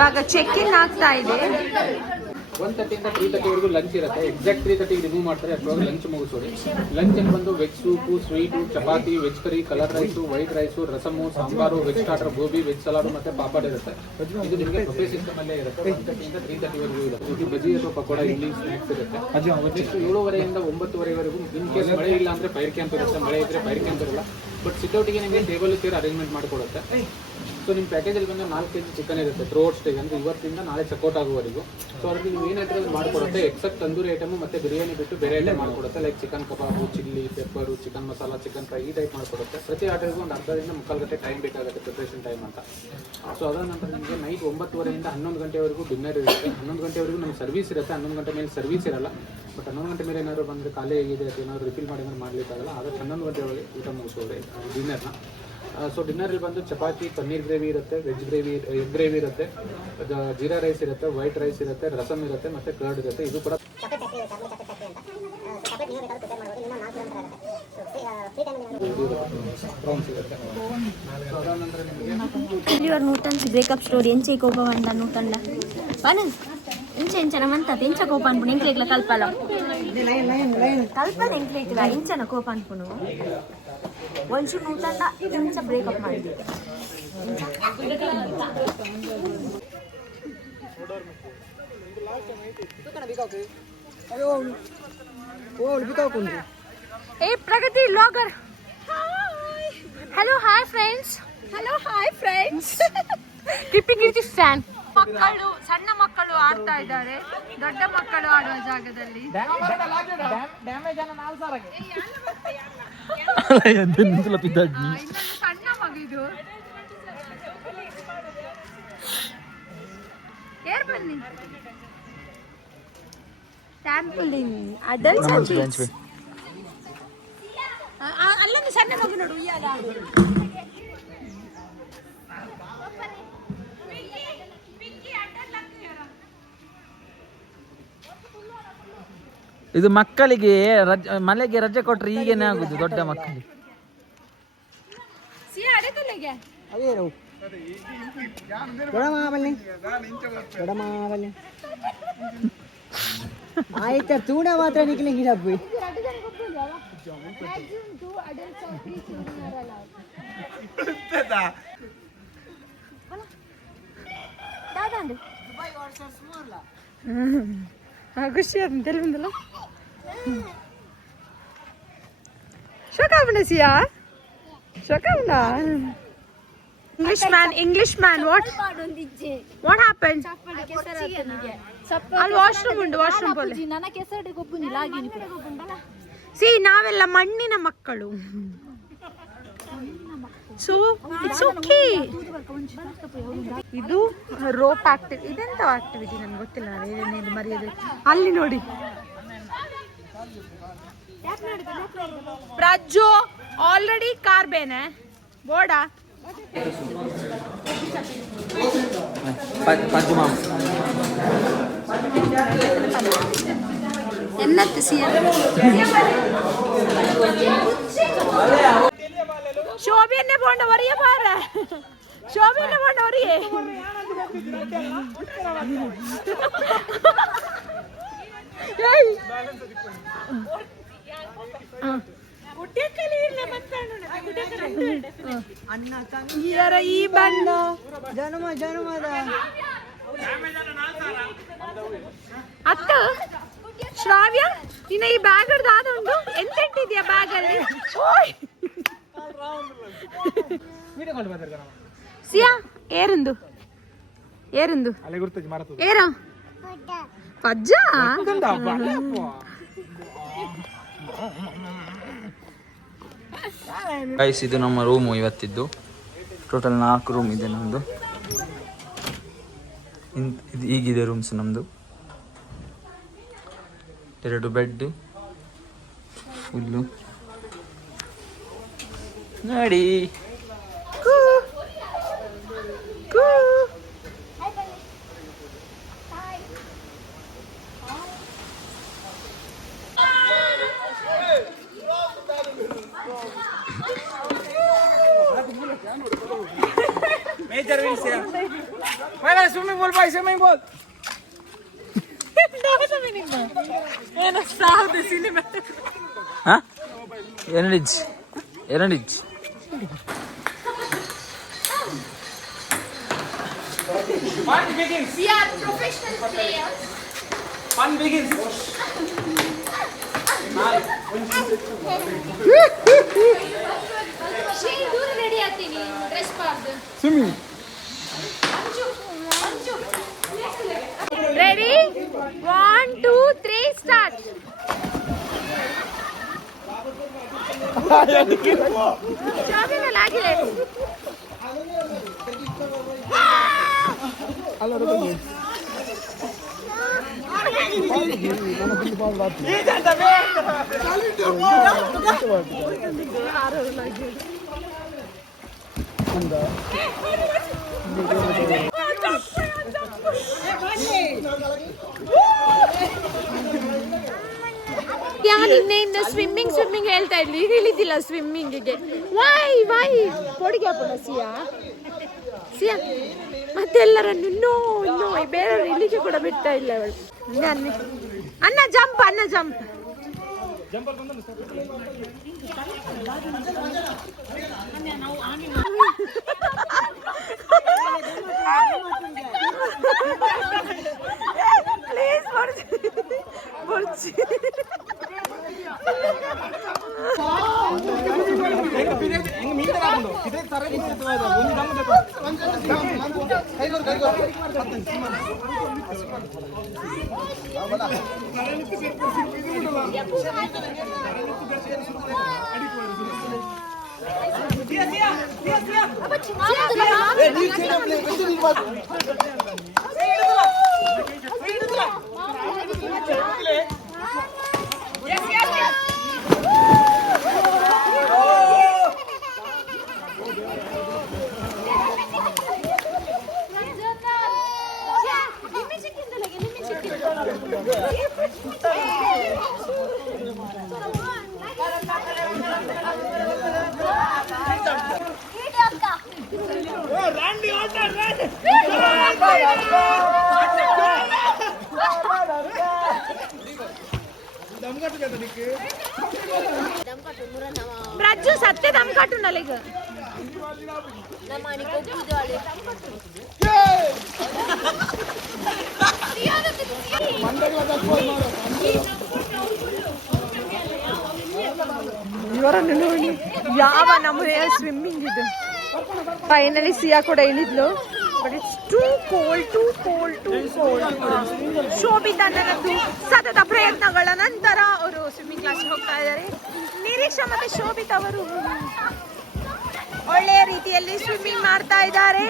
ಇವಾಗ check in ಆಗ್ತಾ ಇದೆ. 1:30 ಇಂದ 3:30 ಲಂಚ್ ಇರುತ್ತೆ. ಎಕ್ಸಾಕ್ಟ್ 3:30 ರಿಮೂವ್ ಮಾಡ್ತಾರೆ. ಅಷ್ಟೊಳಗೆ ಲಂಚ್ ಮುಗಿಸೋರಿ. ಲಂಚ್ ಅಲ್ಲಿ ಬಂದು veg soup, sweet, chapati, veg curry, colour rice, white rice, rasam, sambar, veg starter, gobi, veg salad ಮತ್ತೆ ಪಾಪಡ್ ಇರುತ್ತೆ. ಇದು ನಿಮಗೆ ಬಫೆ ಸಿಸ್ಟಮ್ ಅಲ್ಲೇ ಇರುತ್ತೆ. 1:30 ಇಂದ 3:30 ಇರುತ್ತೆ. ಇದು ಬಜ್ಜಿ ಅಥವಾ ಪಕೋಡ, ಇಡ್ಲಿ, ಸ್ನಾಕ್ಸ್ ಇರುತ್ತೆ. ನೆಕ್ಸ್ಟ್ 7:30 ಇಂದ 9:30 ಇನ್ ಕೇಸ್ ಮಳೆ ಇಲ್ಲ ಅಂದ್ರೆ ಫೈರ್ ಕ್ಯಾಂಪ್ ಇರುತ್ತೆ. ಮಳೆ ಇದ್ರೆ ಫೈರ್ ಕ್ಯಾಂಪ್ ಇರಲ್ಲ. ಬಟ್ ಸಿಟ್ಔಟಿಗೆ ನಿಮಗೆ ಟೇಬಲ್ ಚೇರ್ ಅರೇಂಜ್ಮೆಂಟ್ ಮಾಡಿಕೊಡುತ್ತೆ. ಸೊ ನಿಮ್ಮ ಪ್ಯಾಕೇಜಲ್ಲಿ ಬಂದು 4 kg ಚಿಕನ್ ಇರುತ್ತೆ ಥ್ರೂಔಟ್ ಸ್ಟೇಜ್, ಅಂದರೆ ಇವತ್ತಿಂದ ನಾಳೆ ಚೆಕ್ಔಟ್ ಆಗುವವರೆಗೂ. ಸೊ ಅದ್ರಲ್ಲಿ ನೀವು ಏನಾದರೂ ಮಾಡಿಕೊಡುತ್ತೆ. ಎಕ್ಸೆಪ್ಟ್ ತಂದೂರಿ ಐಟಮು ಮತ್ತು ಬಿರಿಯಾನಿ ಬಿಟ್ಟು ಬೇರೆ ಐಟಮ್ ಮಾಡಿಕೊಡುತ್ತೆ. Like chicken kebab, chilli, pepper, chicken masala, chicken fry ಈ ಟೈಪ್ ಮಾಡಿಕೊಡುತ್ತೆ. ಪ್ರತಿ ಆರ್ಡರ್ಗೂ ಒಂದು ಅರ್ಧದಿಂದ 3/4 ಗಂಟೆ ಟೈಮ್ ಬೇಕಾಗುತ್ತೆ, ಪ್ರಿಪ್ರೇಷನ್ ಟೈಮ್ ಅಂತ. ಸೊ ಅದಾದ ನಂತರ ನಿಮಗೆ ನೈಟ್ 9:30 ಇಂದ 11 ಗಂಟೆವರೆಗೂ ಡಿನ್ನರ್ ಇರುತ್ತೆ. 11 ಗಂಟೆವರೆಗೂ ನಮಗೆ ಸರ್ವಿಸ್ ಇರುತ್ತೆ. 11 ಗಂಟೆ ಮೇಲೆ ಸರ್ವಿಸ್ ಇರಲ್ಲ. ಬಟ್ 11 ಗಂಟೆ ಮೇಲೆ ಏನಾದ್ರು ಬಂದರೆ ಖಾಲಿ ಆಗಿದೆ ಅಥವಾ ಏನಾದ್ರು ರಿಫಿಲ್ ಮಾಡಿ ಏನಾದ್ರು ಮಾಡಲಿಕ್ಕಾಗಲ್ಲ. ಆದಷ್ಟು 11 ಗಂಟೆ ಒಳಗೆ ಊಟ ಮುಗಿಸೋರೆ ಡಿನ್ನರ್ನ. ಸೊ ಡಿನ್ನರಲ್ಲಿ ಬಂದು ಚಪಾತಿ, ಪನ್ನೀರ್ ಗ್ರೇವಿ ಇರುತ್ತೆ, ವೆಜ್ ಗ್ರೇವಿ, ಎಗ್ ಗ್ರೇವಿ ಇರುತ್ತೆ, ಜೀರಾ ರೈಸ್ ಇರುತ್ತೆ, ವೈಟ್ ರೈಸ್ ಇರುತ್ತೆ, ರಸಮ್ ಇರುತ್ತೆ ಮತ್ತು ಕರ್ಡ್ ಇರುತ್ತೆ. ಇದು ಕೂಡ నూటన్స్ బ్రేకప్ స్టోరీ ఎంచే కోపం నూటండ పనన్ ఎంచెంచన మంత ఎంచ కోపం అనుకుని ఇంక్లేట్ల కల్పల కల్పన ఇంక్లేట్ల ఎంచన కోపం అనుకును ಒಂಚು ನೂಟಂಡ ಎಂಚ ಬ್ರೇಕಪ್ ಮಾಡಿದ್ದೆ ए Pragati vlogger hello hi friends Kippi Kirti fan. ಮಕ್ಕಳು, ಸಣ್ಣ ಮಕ್ಕಳು ಆಡ್ತಾ ಇದ್ದಾರೆ, ದೊಡ್ಡ ಮಕ್ಕಳು ಆಡುವ ಜಾಗದಲ್ಲಿ. ಸಣ್ಣ ಮಗಿದು ಏರ್ ಬನ್ನಿ ಟ್ಯಾಂಪಲಿನ್ ಅಡಲ್ಟ್ ಅಲ್ಲೊಂದು ಸಣ್ಣ ಮಗು ನೋಡು ಉಯ್ಯಾಲ ಆಡು. ಇದು ಮಕ್ಕಳಿಗೆ ಮಳೆಗೆ ರಜೆ ಕೊಟ್ರೆ ಈಗೇನೆ ಆಗುದು ದೊಡ್ಡ ಮಕ್ಕಳಿಗೆ. ಆಯ್ತಾ ತೂಣ ಮಾತ್ರ ನಿಕ್ಲಿ ಗಿಡಬ್ಬಿ ಖುಷಿ ಆದ తెలివిందల ಶೋಕಾವನ ಸಿಯಾ ಶೋಕಾವನ Englishman what happened ಅಲ್ಲಿ ವಾಶ್ರೂಮ್ ಉಂಟು ವಾಶ್ರೂಮ್ പോലെ ನನ್ನ ಕೆಸರಡೆ ಗೊಬ್ಬುನಿ ಲಾಗಿನಿ ಸಿ ನಾವೆಲ್ಲ ಮಣ್ಣಿನ ಮಕ್ಕಳು. So it's okay. ಇದು ರೋಪ್ ಆಕ್ಟಿವ್, ಇದೆಂತ ಆಕ್ಟಿವಿಟಿ ನನಗೆ ಗೊತ್ತಿಲ್ಲ, ಏನೇನು ಮರೆಯೋದು. ಅಲ್ಲಿ ನೋಡಿ ಪ್ರಜ್ಜು ಆಲ್ರೆಡಿ ಕಾರ್ ಬೇನೆ ಬೋರ್ಡ എന്നത്തെ ശോഭ എന്നെ പോണ്ട വറിയ പാറ ശോഭ എന്നെ പോണ്ട വറിയേ ಈ ಬಣ್ಣ ಜನ್ಮದ ಅತ್ತ ಶ್ರಾವ್ಯ ನಿನ್ನ ಈ ಬ್ಯಾಗ್ ಹಿಡ್ದಾದ ಉಂಟು ಎಂತ ಇಟ್ಟಿದ್ಯಾ ಬ್ಯಾಗ್ ಅಲ್ಲಿ ಸಿಯಾ ಏರಿಂದು ಏರ ಪಜ್ಜ ಗೈಸ್ ಇದು ನಮ್ಮ ರೂಮು ಇವತ್ತಿದ್ದು. ಟೋಟಲ್ 4 ರೂಮ್ ಇದೆ ನಮ್ಮದು. ಇದು ಈಗಿದೆ ರೂಮ್ಸ್ ನಮ್ಮದು. 2 ಬೆಡ್ ಫುಲ್ಲು ನೋಡಿ. Major wheels swimming pool boy swimming pool ಎರಡಿಜ್ Fun begins. We are professional players. Fun begins. ಶೇ ದೂರ ರೆಡಿ ಆಗ್ತೀನಿ dress ಪಾರ್ದು Swimming. Ready 1 2 3 start jogging ಆಗಿಲ್ಲ ನಿನ್ನೆಯಿಂದ ಸ್ವಿಮ್ಮಿಂಗ್ ಹೇಳ್ತಾ ಇದ್ಲಿ ಈಗ ಇಳಿದಿಲ್ಲ ಸ್ವಿಮ್ಮಿಂಗಿಗೆ ವೈ ಕೊಡುಗೆ ಹಾಕೋಣ ಸಿಯಾ ಮತ್ತೆಲ್ಲರನ್ನು ನೋ ಬೇರೆಯವರು ಇಲ್ಲಿಗೆ ಕೂಡ ಬಿಡ್ತಾ ಇಲ್ಲ ಅವಳು ಅನ್ನ ಜಂಪ್ ಪ್ಲೀಸ್ ಬರ್ಚಿ ಪ್ರಜ್ಜು ಸತ್ಯ ದಮ್ ಕಟ್ಟು ನಲಿಗ ಇವರನ್ನು ನೋಡಿ ಯಾವ ನಮೂನೆಯ ಸ್ವಿಮ್ಮಿಂಗ್ ಇದು ಫೈನಲಿ ಸಿಯಾ ಕೂಡ ಇಳಿದ್ಲು but it's too cold Shobhita ನನ್ನದು ಸತತ ಪ್ರಯತ್ನಗಳ ನಂತರ ಅವರು ಸ್ವಿಮ್ಮಿಂಗ್ ಕ್ಲಾಸ್ ಹೋಗ್ತಾ ಇದ್ದಾರೆ ನಿರೀಕ್ಷಾ ಮತ್ತೆ ಶೋಭಿತಾ ಅವರು ಒಳ್ಳೆಯ ರೀತಿಯಲ್ಲಿ ಸ್ವಿಮ್ಮಿಂಗ್ ಮಾಡ್ತಾ ಇದ್ದಾರೆ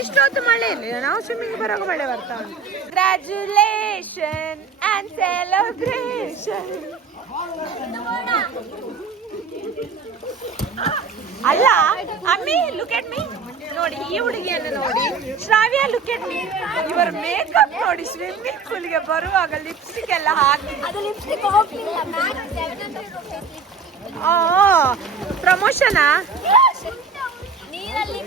ಇಷ್ಟೊತ್ತು ಮಳೆ ಇಲ್ಲ ನಾವು ಸ್ವಿಮ್ಮಿಂಗ್ ಬರೋಕೆ ಮಳೆ ಬರ್ತಾ ಉಂಟು ಗ್ರ್ಯಾಜುಲೇಷನ್ ಅಂಡ್ ಸೆಲೆಬ್ರೇಷನ್ ಅಲ್ಲ ಅಮ್ಮಿ ಲುಕ್ ಎಟ್ ಮೀ ನೋಡಿ ಈ ಹುಡುಗಿಯನ್ನು ನೋಡಿ ಶ್ರಾವ್ಯ ಲುಕ್ ಎಟ್ ಮೀ ಇವರ ಮೇಕಪ್ ನೋಡಿ ಸ್ವಿಮ್ಮಿಂಗ್ ಪೂಲ್ಗೆ ಬರುವಾಗ ಲಿಪ್ಸ್ಟಿಕ್ ಎಲ್ಲ ಹಾಕಿ ಪ್ರಮೋಷನಾ ನೀರಲ್ಲಿ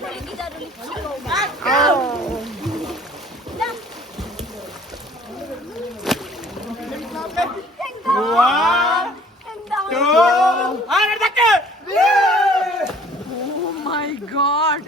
Oh my god!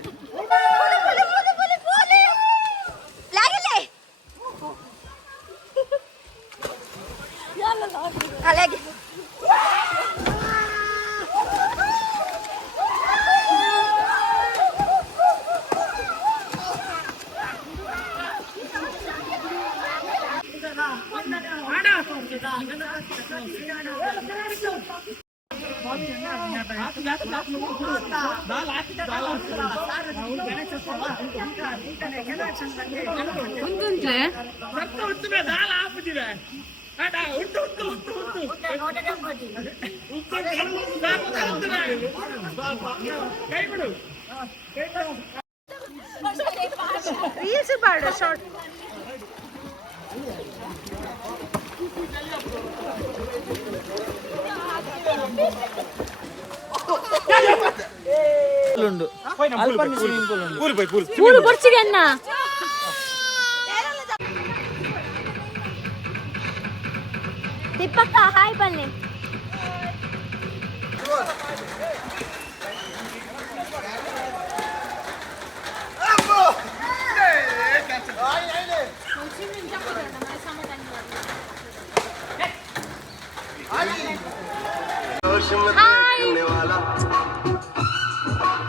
Reels Bada short ಉಂಡು ಅಲ್ಪನೆ ಸ್ವಿಮ್ಮಿಂಗ್ ಪೂಲ್ ಉಂಡು ಪೂಲ್ ಬುರ್ಚಿಗೆ ಅನ್ನ ತಿಪ್ಪಕ್ಕ ಹಾಯ್ ಬನ್ನಿ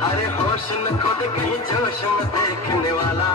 अरे होश में खुद कहीं जोश में देखने वाला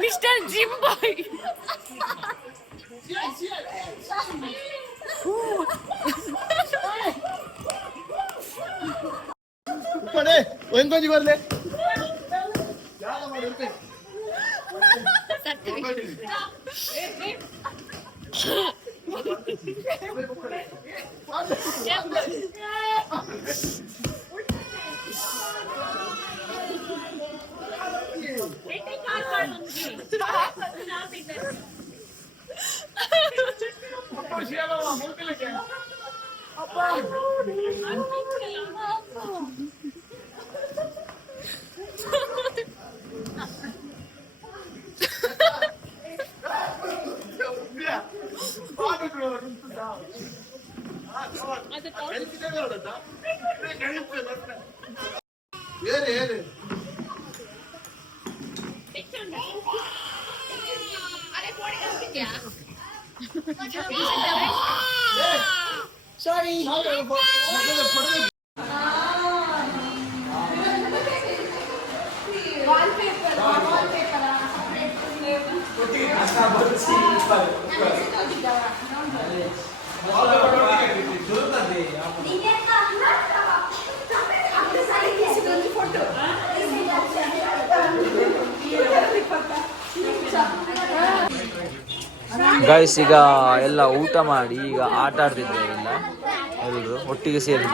ಮಿಸ್ಟರ್ ಜಿಮ್ ಬಾಯ್ ಒಂದೊಂದು ಬರ್ಲೆ ಗೈಸ್ ಈಗ ಎಲ್ಲ ಊಟ ಮಾಡಿ ಈಗ ಆಟ ಆಡ್ತಿದ್ದೇವೆ ಎಲ್ಲ ಎಲ್ಲರೂ ಒಟ್ಟಿಗೆ ಸೇರಿದ್ದೇವೆ.